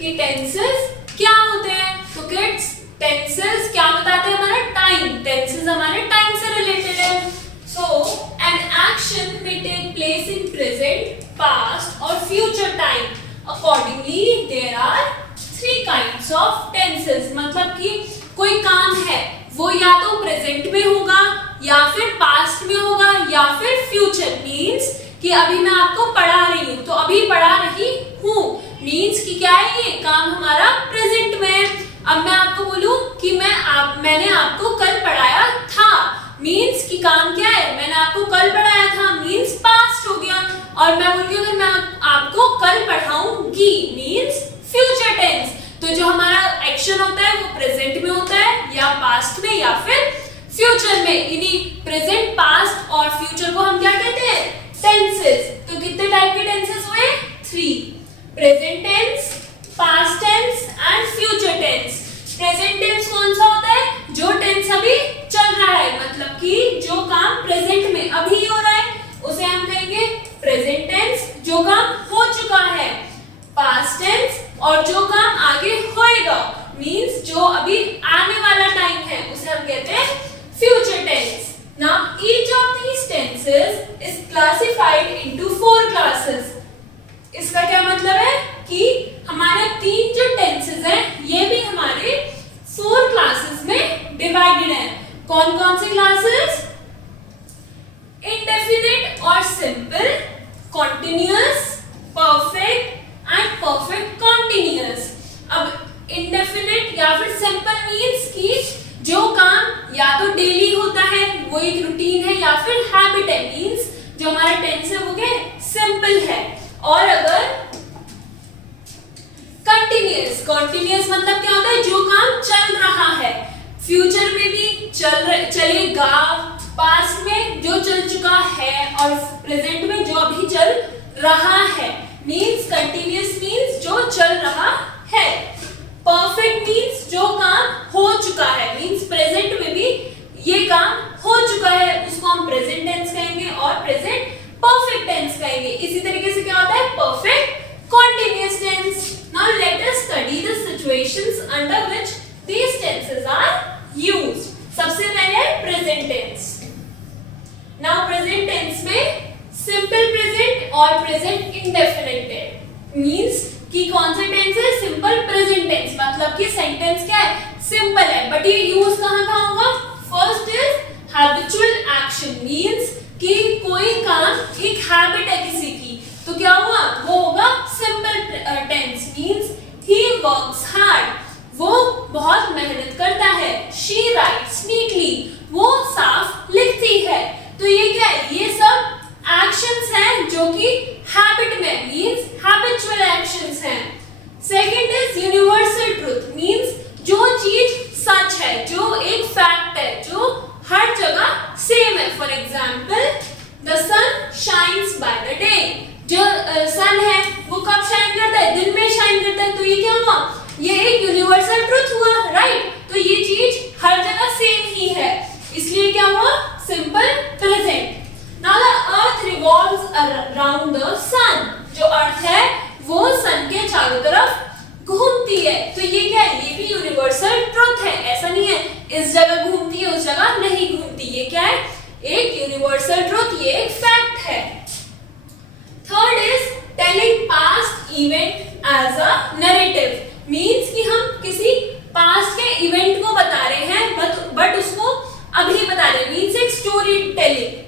कि टेंसेस क्या होते हैं। तो किड्स टेंसेस क्या बताते हैं, हमारा टाइम, टेंसेस हमारे टाइम से रिलेटेड है। सो एन एक्शन में take place in present, past और future time. Accordingly there are 3 kinds of tenses. मतलब कि कोई काम है वो या तो प्रेजेंट में होगा या फिर पास्ट में होगा या फिर फ्यूचर। मींस कि अभी मैं आपको पढ़ा रही हूँ, तो अभी पढ़ा रही हूँ मींस कि क्या है, ये काम हमारा प्रेजेंट में है। अब मैं आपको बोलूं कि मैंने आपको कल पढ़ाया था, मींस कि काम क्या है, मैंने आपको कल पढ़ाया था, मींस पास्ट हो गया। और मैं बोलूंगी अगर मैं आपको कल पढ़ाऊंगी, मींस फ्यूचर टेंस। तो जो हमारा एक्शन होता है वो प्रेजेंट में होता है या पास्ट में या फिर फ्यूचर में। इन्हीं प्रेजेंट, पास्ट और फ्यूचर को हम क्या कहते हैं, टेंसेस। तो कितने टाइप के टेंसेस हुए, 3, present tense, past tense and future tense. Present tense कौन सा होता है, जो टेंस अभी चल रहा है, मतलब कि जो काम प्रेजेंट में अभी हो रहा है उसे हम कहेंगे प्रेजेंट टेंस। जो काम हो चुका है पास्ट टेंस, और जो काम आगे होएगा मींस जो अभी आने वाला टाइम है उसे हम कहते हैं future tense. Now each of these tenses is classified into 4 classes. इसका क्या मतलब है कि हमारे 3 जो टेंसेस हैं ये भी हमारे 4 क्लासेस में डिवाइडेड है। कौन कौन से क्लासेस, इंडेफिनिट और simple, continuous, perfect and perfect continuous. अब इंडेफिनिट या फिर सिंपल मींस कि जो काम या तो डेली होता है, वो एक रूटीन है, या फिर हैबिट है, मींस जो हमारा टेंस है वो क्या है, सिंपल है। और अगर कंटिन्यूअस, कंटिन्यूअस मतलब क्या होता है, जो काम चल रहा है, फ्यूचर में भी चलेगा, पास्ट में जो चल चुका है और प्रेजेंट में जो अभी चल रहा है, मींस कंटिन्यूअस मींस जो चल रहा है। परफेक्ट मींस जो काम हो चुका है, मींस प्रेजेंट में भी ये काम हो चुका है, उसको हम प्रेजेंट टेंस कहेंगे और प्रेजेंट परफेक्ट टेंस कहेंगे। इसी तरीके से क्या होता है, perfect continuous tense. Now let us study the situations under which these tenses are used. सबसे पहले है present tense. Now present tense में सिंपल प्रेजेंट और प्रेजेंट इंडेफिनिट टेंस मींस कि कौन सा टेंस है, सिंपल प्रेजेंट टेंस, मतलब कि सेंटेंस क्या है, सिंपल है, बट ये यूज कहां होगा। First is habitual action, means कि कोई काम एक हैबिट है किसी की, तो क्या हुआ, वो होगा simple tense. Means he works hard, वो बहुत मेहनत करता है। शी राइट्स नीटली, वो साफ लिखती है। तो ये क्या है, ये सब एक्शंस हैं जो कि हैबिट में, मींस हैबिचुअल एक्शंस हैं। Second is universal truth, means जो चीज सच है, जो एक फैक्ट है, जो हर जगह सेम है। For example the sun shines by the day, जो सन है वो कब शाइन करता है, दिन में शाइन करता है। तो ये क्या हुआ, ये एक यूनिवर्सल ट्रुथ हुआ, राइट। तो ये चीज हर जगह सेम ही है, इसलिए क्या हुआ, simple present. Now the earth revolves around the sun, जो अर्थ है वो सन के चारों तरफ घूमती है। तो ये क्या है, ये भी यूनिवर्सल ट्रुथ है। ऐसा नहीं है इस जगह घूमती है उस जगह नहीं घूमती, ये क्या है, एक यूनिवर्सल ट्रुथ, ये एक फैक्ट है। Third is telling past event as a narrative, means कि हम किसी पास्ट के इवेंट को बता रहे हैं बट उसको अभी बता रहे हैं, मींस एक story telling.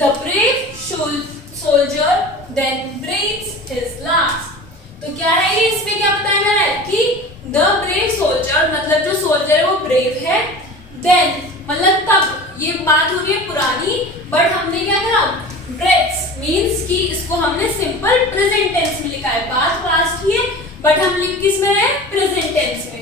The brave soldier then breathes his last. तो क्या है ये, इसमें क्या बताया जा रहा है कि the brave soldier मतलब जो सोल्जर है वो ब्रेव है, then मतलब तब, ये बात हो रही है पुरानी, बट हमने क्या करा, breaths मींस कि इसको हमने सिंपल प्रेजेंट टेंस में लिखा है, बात पास्ट की है बट हम लिख किस में रहे, प्रेजेंट टेंस में।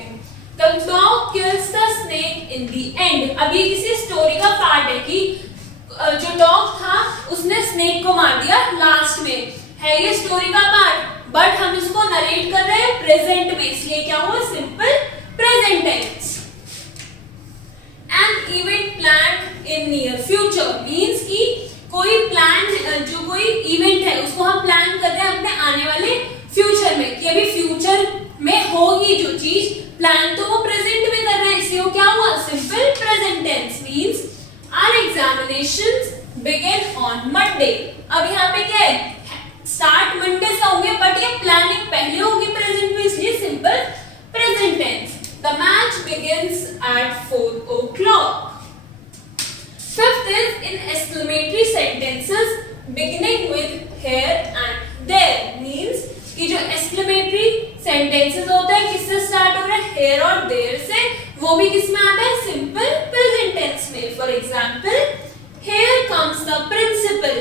The dog kills the snake in the end। अब ये किसी स्टोरी का पार्ट है कि जो डॉग था उसने स्नेक को मार दिया लास्ट में, है ये स्टोरी का पार्ट, बट हम इसको नरेट कर रहे हैं प्रेजेंट में, इसलिए क्या हुआ, simple present tense. An event plan in near future means कि कोई प्लान, जो कोई इवेंट है उसको हम प्लान कर रहे हैं अपने आने वाले फ्यूचर में, कि अभी फ्यूचर में टेंसेस होते हैं किससे स्टार्ट हो रहे हैं, हेयर और देयर से, वो भी किस में आता है, सिंपल प्रेजेंट टेंस में। For example, here comes the principal,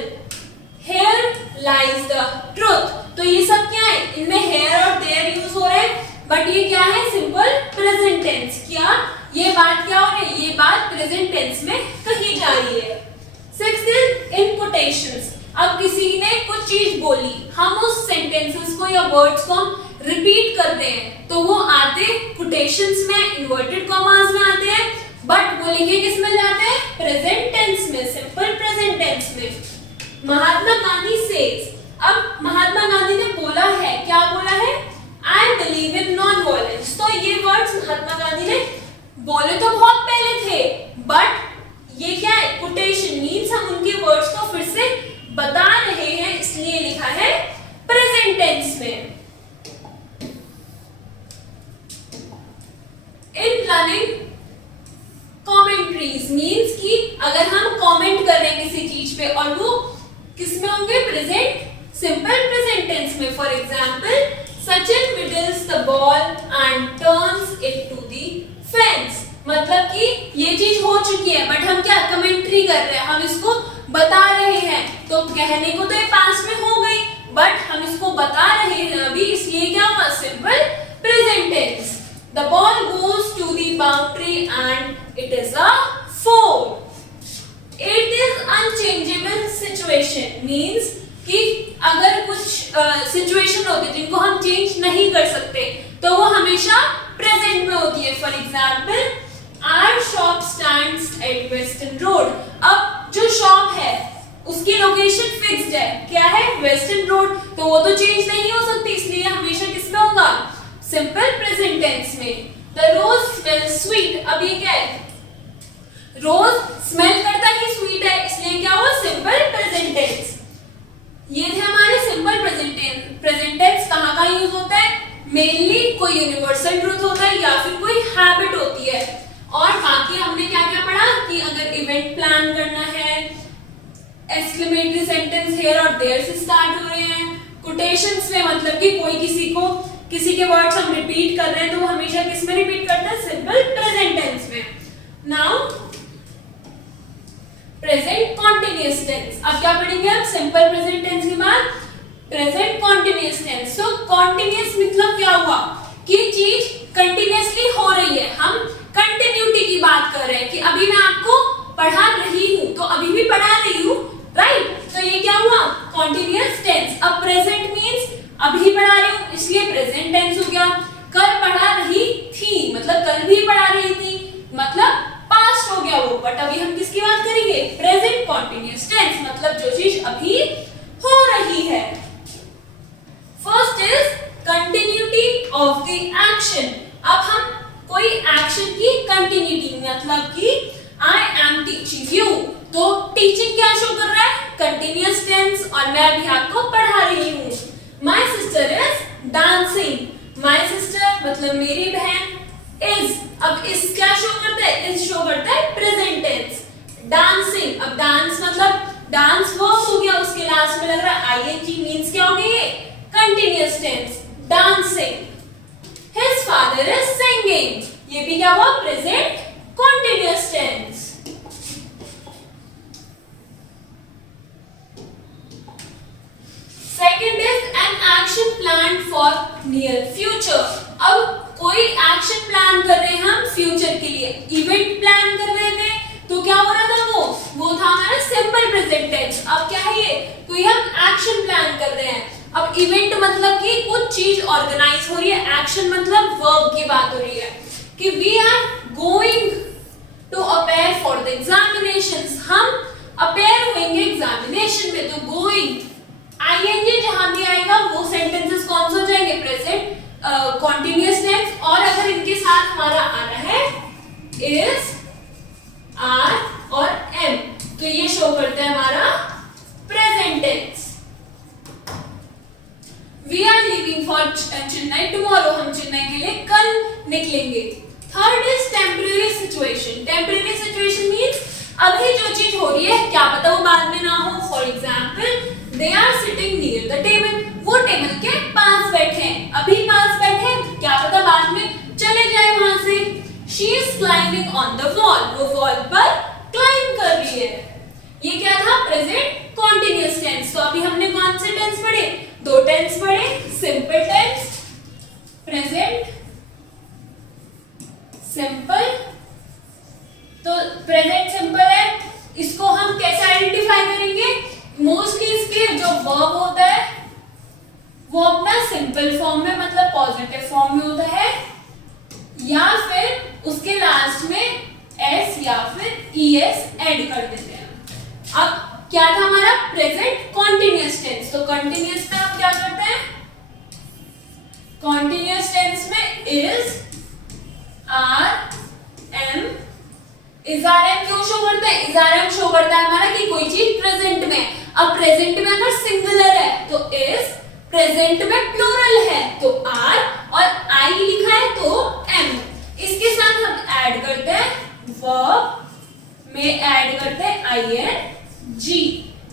here lies the truth. तो ये सब क्या है, इनमें हेयर और देयर यूज हो रहे हैं, बट ये क्या है, सिंपल प्रेजेंट टेंस। क्या ये बात क्या हो रही है, ये बात प्रेजेंट टेंस में कही जा रही है। Sixth is in quotations. अब किसी ने कुछ चीज बोली, हम उस सेंटेंसेस को या वर्ड्स को हम रिपीट करते हैं, तो वो आते कोटेशंस में, इन्वर्टेड कॉमास में आते हैं, बट वो लिखे किस में जाते हैं, प्रेजेंट टेंस में, सिंपल प्रेजेंट टेंस में। महात्मा गांधी सेज, अब महात्मा गांधी ने बोला है, क्या बोला है, I believe in non violence. तो ये वर्ड्स महात्मा गांधी ने बोले तो बहुत पहले थे, बट ये क्या है, कोटेशन मींस हम उनके वर्ड्स को फिर से बता रहे हैं, इसलिए लिखा है प्रेजेंट टेंस में। इन प्लानिंग कमेंट्रीज मींस कि अगर हम कमेंट कर रहे हैं किसी चीज पे और वो किस में होंगे, प्रेजेंट, सिंपल प्रेजेंट टेंस में। For example, Sachin middles the ball and turns it to the fence. मतलब कि ये चीज हो चुकी है, बट हम क्या कमेंट्री कर रहे हैं, हम इसको बता रहे हैं। तो कहने को तो ये पास्ट में हो गई, बट हम इसको बता रहे हैं अभी, इसलिए क्या हुआ, simple present tense. The ball goes to the boundary and it is a 4। It is unchangeable situation means कि अगर कुछ सिचुएशन होती है जिनको हम चेंज नहीं कर सकते, तो वो हमेशा प्रेजेंट में होती है। For example, our shop stands at western road. अब जो शॉप है उसकी लोकेशन फिक्स्ड है, क्या है, वेस्टर्न रोड, तो वो तो चेंज नहीं हो सकती, इसलिए हमेशा किस में होगा, सिंपल प्रेजेंट टेंस में। The rose smells sweet. अब ये क्या है, रोज स्मेल करता ही स्वीट है, इसलिए क्या हुआ, सिंपल प्रेजेंट टेंस। ये थे हमारे सिंपल प्रेजेंट टेंस। कहाँ यूज होता है, मेनली कोई यूनिवर्सल ट्रूथ होता है या फिर कोई हैबिट होती है। और बाकी हमने क्या क्या पढ़ा कि अगर इवेंट प्लान करना है, एक्सक्लेमेटरी सेंटेंस हियर और देयर से स्टार्ट हो रहे हैं, कोटेशंस में मतलब कि कोई किसी के वर्ड्स हम रिपीट कर रहे हैं, तो वो हमेशा किस में रिपीट करता है, सिंपल प्रेजेंट टेंस में। Now present continuous tense. अब क्या पढ़ेंगे हम, सिंपल प्रेजेंट टेंस के बाद present continuous tense. So continuous मतलब क्या हुआ कि चीज कंटिन्यूअसली हो रही है, हम कंटिन्यूटी की बात कर रहे हैं कि अभी मैं आपको पढ़ा रही हूं तो अभी भी पढ़ा रही हूं, राइट। तो ये क्या हुआ, कॉन्टिन्यूअस टेंस। अब प्रेजेंट मींस अभी पढ़ा रही हूं, इसलिए प्रेजेंट टेंस हो गया। कल पढ़ा रही थी मतलब कल भी पढ़ा रही थी, मतलब पास्ट हो गया वो, बट अभी हम किसकी बात करेंगे, प्रेजेंट कॉन्टिन्यूअस टेंस, मतलब जो चीज अभी हो रही है। First is continuity of the action. अब हम कोई एक्शन की कंटिन्यूटी, मतलब कि आई एम टीचिंग यू, तो टीचिंग क्या शो कर रहा है, कंटिन्यूअस टेंस, और मैं अभी आपको पढ़ा रही हूँ। My sister is dancing. My sister मतलब मेरी बहन, इज, अब इस क्या शो करता है, इज शो करता है प्रेजेंट टेंस। डांसिंग, अब डांस मतलब डांस वर्ब हो गया, उसके लास्ट में लग रहा है आईएनजी, मींस क्या हो गई ये, continuous tense, dancing. His father is singing, ये भी क्या हुआ, present continuous tense. Second is an action plan for near future. अब कोई एक्शन प्लान कर रहे हैं हम फ्यूचर के लिए, इवेंट प्लान कर रहे थे, तो क्या हो रहा था, वो था हमारा सिंपल प्रेजेंट टेंस। अब क्या है ये, कोई हम एक्शन प्लान कर रहे हैं। अब इवेंट मतलब कि कुछ चीज ऑर्गेनाइज हो रही है, एक्शन मतलब वर्ब की बात हो रही है कि we are going to appear for the examinations, हम अपेयर होंगे एग्जामिनेशन में, तो गोइंग आईएनजी जहां भी आएगा वो सेंटेंसेस कौन से हो जाएंगे, प्रेजेंट कॉन्टिन्यूअस टेंस। और अगर इनके साथ हमारा आ रहा है इज, आर और एम, तो ये शो करता है हमारा present tense. We are leaving for Chennai tomorrow, हम चेन्नई के लिए कल निकलेंगे। Third is temporary situation. Temporary situation means अभी जो चीज हो रही है क्या पता वो बाद में ना हो। For example, they are sitting near the table, वो टेबल के पास बैठे हैं, अभी पास बैठे हैं, क्या क्लाइंबिंग ऑन द वॉल, वो वॉल पर क्लाइंब कर रही है। ये क्या था? Present continuous tense. तो अभी हमने कौन से टेंस पढ़े? दो टेंस पढ़े, सिंपल टेंस, प्रेजेंट सिंपल। तो प्रेजेंट सिंपल है, इसको हम कैसे आइडेंटिफाई करेंगे? मोस्टली इसके जो वर्ब होता है वो अपना सिंपल फॉर्म में मतलब पॉजिटिव फॉर्म में होता है, या फिर उसके लास्ट में एस या फिर ईएस ऐड कर देते हैं। अब क्या था हमारा? Present continuous tense. तो कॉन्टिन्यूअस में हम क्या करते हैं? कॉन्टिन्यूअस टेंस में is, are, am. Is are am क्यों शो करता है? इज आर एम शो करता है हमारा कि कोई चीज प्रेजेंट में। अब प्रेजेंट में अगर सिंगुलर है तो इज, प्रेजेंट में प्लूरल है तो आर, और आई लिखा है तो एम। इसके साथ हम ऐड करते हैं वर्ब में, ऐड करते हैं आई एन जी,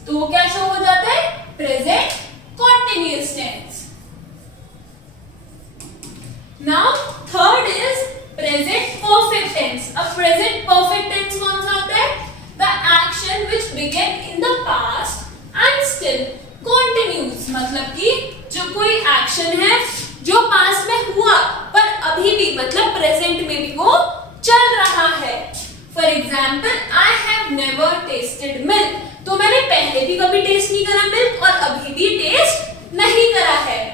तो वो क्या शो हो जाता है? Present continuous tense. Now third is present perfect tense. अब प्रेजेंट परफेक्ट टेंस कौन सा होता है? The action which began in the past and still continues. मतलब कि जो कोई एक्शन है जो पास्ट में हुआ पर अभी भी मतलब प्रेजेंट में भी वो चल रहा है। For example, I have never tested milk. तो मैंने पहले भी कभी टेस्ट नहीं करा मिल्क और अभी भी टेस्ट नहीं करा है।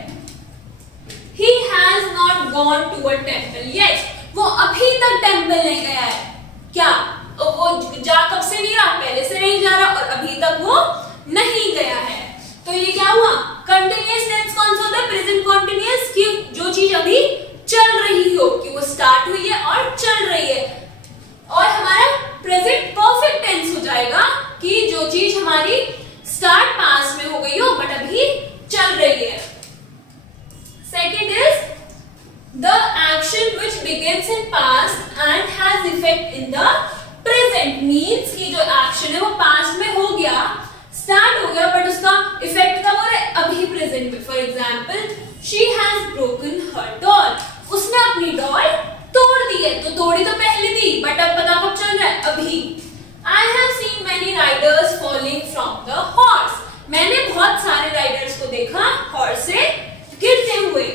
He has not gone to a temple yet. वो अभी तक टेम्पल नहीं गया है। क्या वो जा कब से नहीं रहा? पहले से नहीं जा रहा और अभी तक वो नहीं गया है। तो ये क्या हुआ? कंटिन्यूअस टेंस कौन सा होता है? प्रेजेंट कॉन्टिन्यूअस, कि जो चीज अभी चल रही हो, कि वो स्टार्ट हुई है और चल रही है। और हमारा प्रेजेंट परफेक्ट टेंस हो जाएगा कि जो चीज हमारी स्टार्ट पास्ट में हो गई हो बट अभी चल रही है। Second is the action which begins in past and has effect in the present. Means कि जो एक्शन है वो पास्ट में हो गया, स्टार्ट हो गया, बट उसका इफेक्ट कब हो रहा है? अभी प्रेजेंट में। For example, she has broken her doll. उसने अपनी डॉल तोड़ दी है। तो तोड़ी तो पहले थी बट अब पता कब चल रहा है? अभी। I have seen many Riders falling from the horse. मैंने बहुत सारे राइडर्स को देखा हॉर्स से गिरते हुए।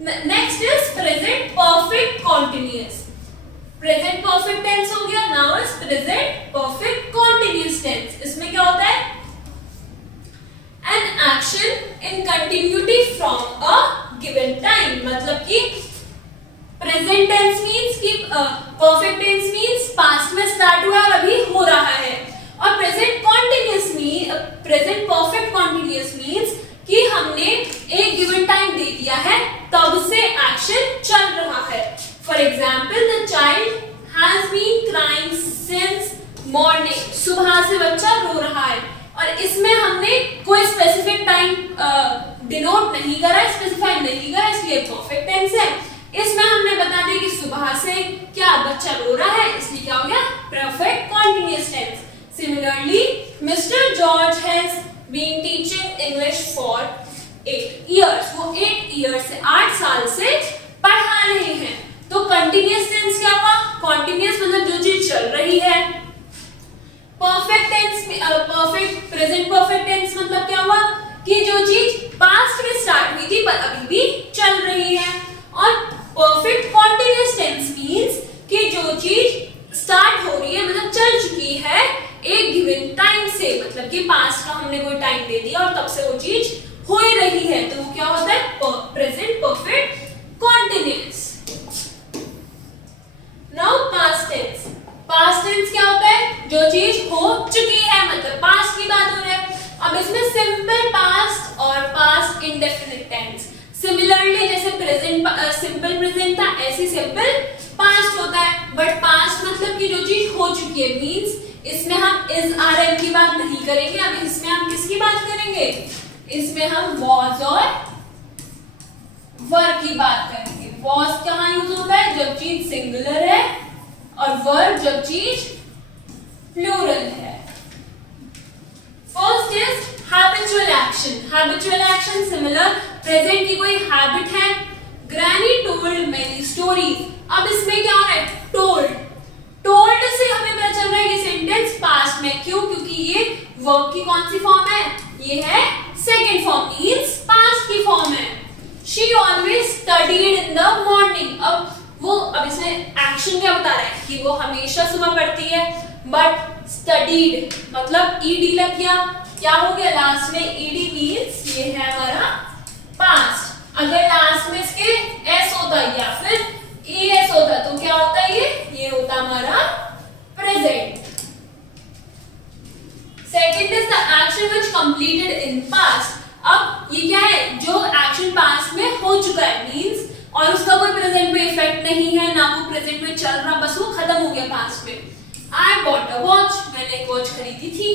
Next is present perfect continuous. Present perfect tense हो गया, now is present perfect continuous tense. इसमें क्या होता है? An action in continuity from a given time. मतलब कि प्रेजेंट टेंस मींस कि परफेक्ट टेंस मींस पास्ट में स्टार्ट हुआ और अभी हो रहा है, और present continuous mean present perfect continuous means कि हमने एक गिवन टाइम दे दिया है तब से एक्शन चल रहा है। For example, the child has been crying since morning. सुबह से बच्चा रो रहा है, और इसमें हमने कोई स्पेसिफिक टाइम डिनोट नहीं करा, स्पेसिफाई नहीं करा, इसलिए परफेक्ट टेंस है। इसमें हमने बता दिया कि सुबह से क्या बच्चा रो रहा है, इसलिए क्या हो गया? Perfect continuous tense. Similarly, Mister George has been teaching English for 8 years। वो 8 years से 8 साल से पढ़ा रहे हैं। तो कंटिन्यूअस टेंस क्या हुआ? कंटिन्यूअस मतलब जो चीज चल रही है। Perfect tense perfect present perfect tense मतलब क्या हुआ? कि जो चीज पास्ट में स्टार्ट हुई थी पर अभी भी चल रही है। और परफेक्ट कॉन्टिन्यूअस टेंस मींस कि जो चीज स्टार्ट हो रही है मतलब चल चुकी है एक गिवन टाइम से, मतलब कि पास्ट का हमने कोई टाइम दे दिया और तब से वो चीज हो ही रही है, तो वो क्या होता है? Present perfect continuous. Now past tense. Past tense क्या होता है? जो चीज हो चुकी है मतलब पास्ट की बात हो रही है। अब इसमें सिंपल पास्ट और पास्ट इंडेफिनिट टेंस। सिमिलरली जैसे प्रेजेंट सिंपल प्रेजेंट था, ऐसे सिंपल पास्ट होता है। बट पास्ट मतलब कि जो चीज हो चुकी है, मींस इसमें हम इज आर एम की बात नहीं करेंगे। अब इसमें हम किसकी बात करेंगे? इसमें हम वॉज और वर की बात करेंगे। वॉज कहाँ यूज होता है? जब चीज सिंगुलर है, और वर जब चीज प्लूरल है। First is habitual action. Habitual action similar present की कोई हैबिट है। Granny told many stories. अब इसमें क्या हो रहा है? टोल्ड। एक्शन क्या बता रहा है कि वो हमेशा सुबह पढ़ती है, बट स्टडीड मतलब ईडी लग गया, क्या हो गया लास्ट में ईडी मींस ये है हमारा पास्ट। अगर लास्ट में इसके एस होता या फिर एस होता तो क्या होता है ये होता हमारा present. Second is the action which completed in past. अब ये क्या है, जो एक्शन पास्ट में हो चुका है मींस, और उसका कोई प्रेजेंट में इफेक्ट नहीं है, ना वो प्रेजेंट में चल रहा, बस वो खत्म हो गया पास्ट में। आई बॉट अ वॉच, मैंने एक वॉच खरीदी थी।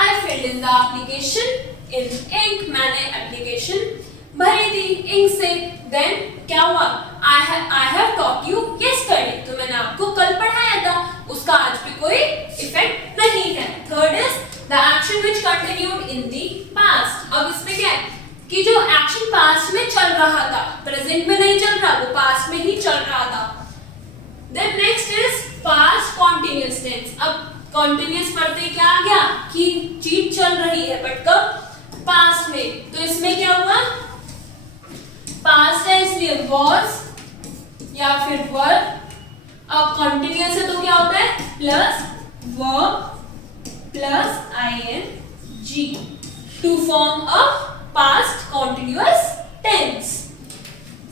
I filled in the application in ink, मैंने एप्लीकेशन भरी थी इंक से। देन क्या हुआ, I have taught you yesterday, तो मैंने आपको कल पढ़ाया था, उसका आज पे कोई इफेक्ट नहीं है। Third is the action which continued in the past. अब इसमें क्या है कि जो एक्शन पास्ट में चल रहा था, प्रेजेंट में नहीं चल रहा, वो पास्ट में ही चल रहा था। Then next is past continuous tense. अब कॉन्टिन्यूअस पढ़ते क्या आ गया कि चीज चल रही है, बट कब, पास्ट में। तो इसमें क्या हुआ, पास्ट है इसलिए was या फिर were। अब कॉन्टिन्यूअस है तो क्या होता है plus verb plus ing to form a past continuous tense.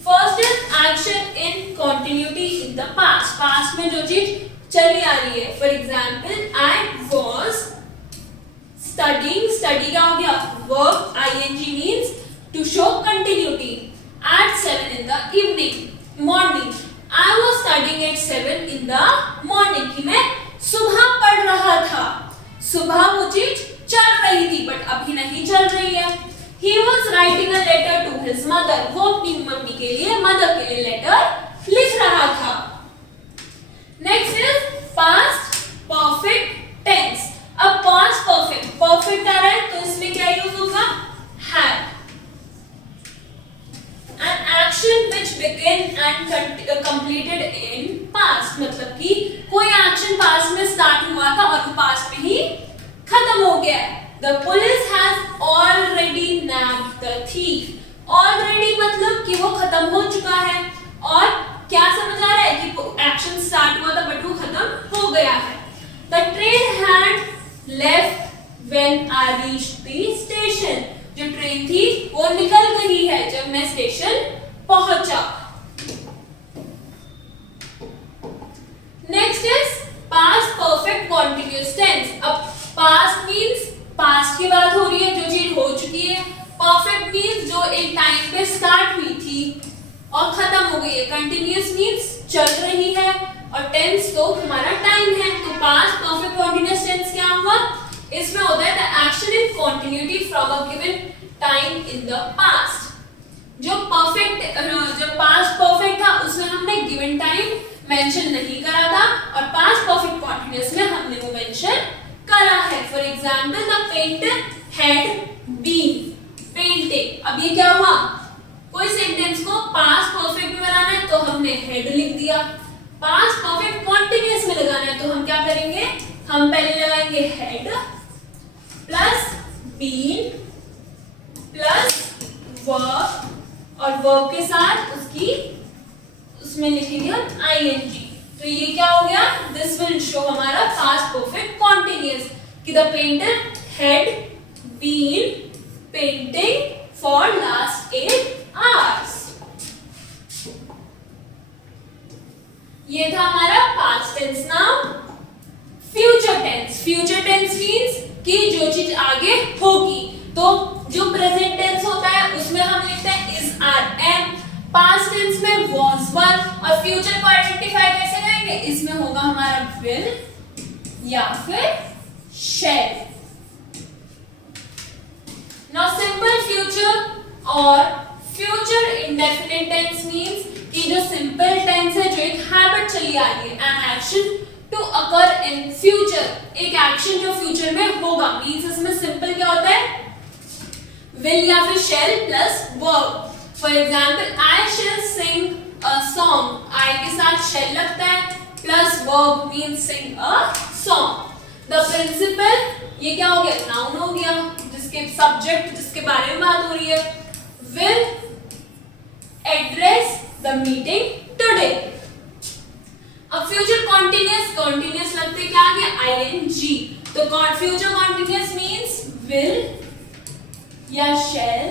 First is action in continuity in the past. Past में जो चीज चली आ रही है, for example I was studying, study क्या हो गया verb ing means to show continuity at 7 in the evening morning. I was studying at 7 in the morning कि मैं सुबह पढ़ रहा था, सुबह वो चीज चल रही थी बट अभी नहीं चल रही है। He was writing a letter to his mother, वो अपनी मम्मी के लिए, मदर के लिए लेटर लिख रहा था। Next is past perfect tense। अब past perfect, perfect आ रहा है तो इसमें क्या यूज होगा had। An action which began and completed in past, मतलब कि कोई एक्शन पास्ट में स्टार्ट हुआ था और वो पास्ट में ही खत्म हो गया है। The police has already nabbed the thief. Already मतलब कि वो खत्म हो चुका है, और क्या समझ आ रहा है कि एक्शन स्टार्ट हुआ था बट वो खत्म हो गया है। The train had left when I reached the station. जो ट्रेन थी वो निकल गई है जब मैं स्टेशन पहुंचा। Next is past perfect continuous tense. अब पास्ट मींस पास्ट की बात हो रही है, जो चीज हो चुकी है। परफेक्ट मींस जो एक टाइम पे स्टार्ट हुई थी और खत्म हो गई है। कंटिन्यूअस मींस चल रही है, और टेंस तो हमारा टाइम है। तो पास्ट परफेक्ट कॉन्टिन्यूअस टेंस क्या हुआ, इसमें होता है the action in continuity from a given time in the past. जो पास्ट परफेक्ट था उसमें हमने गिवन टाइम मेंशन नहीं करा था, और पास्ट परफेक्ट कॉन्टिन्यूअस में हमने वो मेंशन करा है। For example the painter had been painting. अब ये क्या हुआ, कोई सेंटेंस को पास्ट परफेक्ट में बनाना है तो हमने हैड लिख दिया। पास्ट परफेक्ट कॉन्टिन्यूअस में लगाना है तो हम क्या करेंगे, हम पहले लगाएंगे had plus been plus verb, और वर्ब के साथ उसमें लिखेंगे हम आईएनजी। तो ये क्या हो गया, दिस विल शो हमारा पास्ट परफेक्ट कॉन्टिन्यूअस कि the painter had been painting for last 8 hours. ये था हमारा past tense. Now future tense. Future tense means कि जो चीज आगे होगी। तो जो प्रेजेंट टेंस होता है उसमें हम लिखते हैं is, are, am. Past tense में was, were, और फ्यूचर को आइडेंटिफाई कैसे करेंगे, इसमें होगा हमारा will या फिर shall। Now simple future और future indefinite tense means कि जो simple tense है, जो एक habit चली आ रही है, an action to occur in future, एक action जो future में होगा means इसमें simple क्या होता है, will या फिर shall plus verb। For example, I shall sing a song। I के साथ shall लगता है plus verb means sing a song। The principal, ये क्या हो गया, noun हो गया, जिसके subject जिसके बारे में बात हो रही है, will address the meeting today। Continuous लगते क्या आ गया ing। तो फ्यूचर कॉन्टिन्यूस मींस विल या shall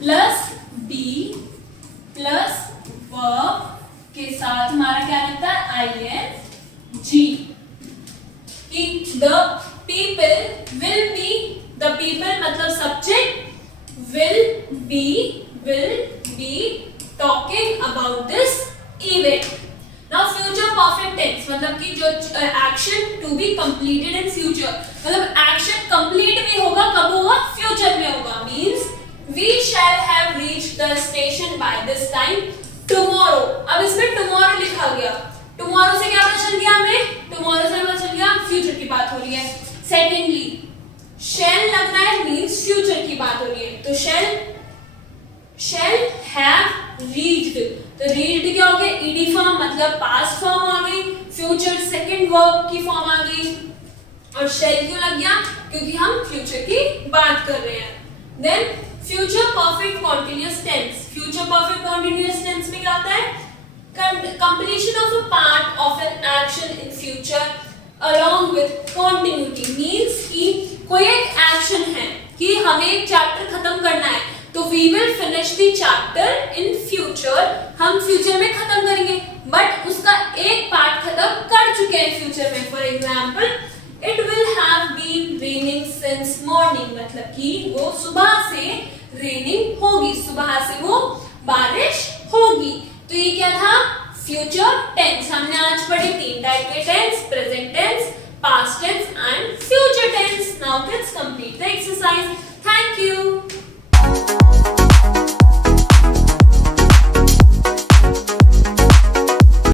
plus be plus verb के साथ हमारा क्या लगता है ing। कि the people will be, the people मतलब subject, will be talking about this event. Now future perfect tense मतलब कि जो action to be completed in future, मतलब एक्शन कंप्लीट भी होगा कब होगा, फ्यूचर में होगा। Means we shall have reached the station by this time tomorrow. अब इसमें टुमारो लिखा गया, टुमारो से क्या पता चल गया हमें, टुमारो से पता चल गया फ्यूचर की बात हो रही है। सेकेंडली शैल लग रहा है मींस फ्यूचर की बात हो रही है, तो शैल हैव रीच्ड, तो रीच्ड क्या हो गया ईडी फॉर्म मतलब पास्ट फॉर्म आ गई, फ्यूचर सेकंड वर्ब की फॉर्म आ गई। और शैल क्यों लग गया, क्योंकि हम फ्यूचर की बात कर रहे हैं। Then future perfect continuous tense, future perfect continuous tense में क्या होता है, completion of a part of an action in future along with continuity। means कि कोई एक एक्शन है कि हमें एक चैप्टर खत्म करना है, तो we will finish the chapter in future, हम फ्यूचर में खत्म करेंगे, बट उसका एक पार्ट खत्म कर चुके हैं फ्यूचर में। For example it will have been raining since morning, मतलब कि वो सुबह से रेनिंग होगी, सुबह से वो बारिश होगी। तो ये क्या था, फ्यूचर टेंस। हमने आज पढ़े 3 टाइप के टेंस, present tense, past tense and future tense. Now let's complete the exercise. Thank you.